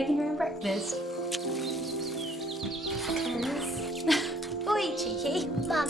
making your own breakfast? Because... Oi, cheeky. Mum,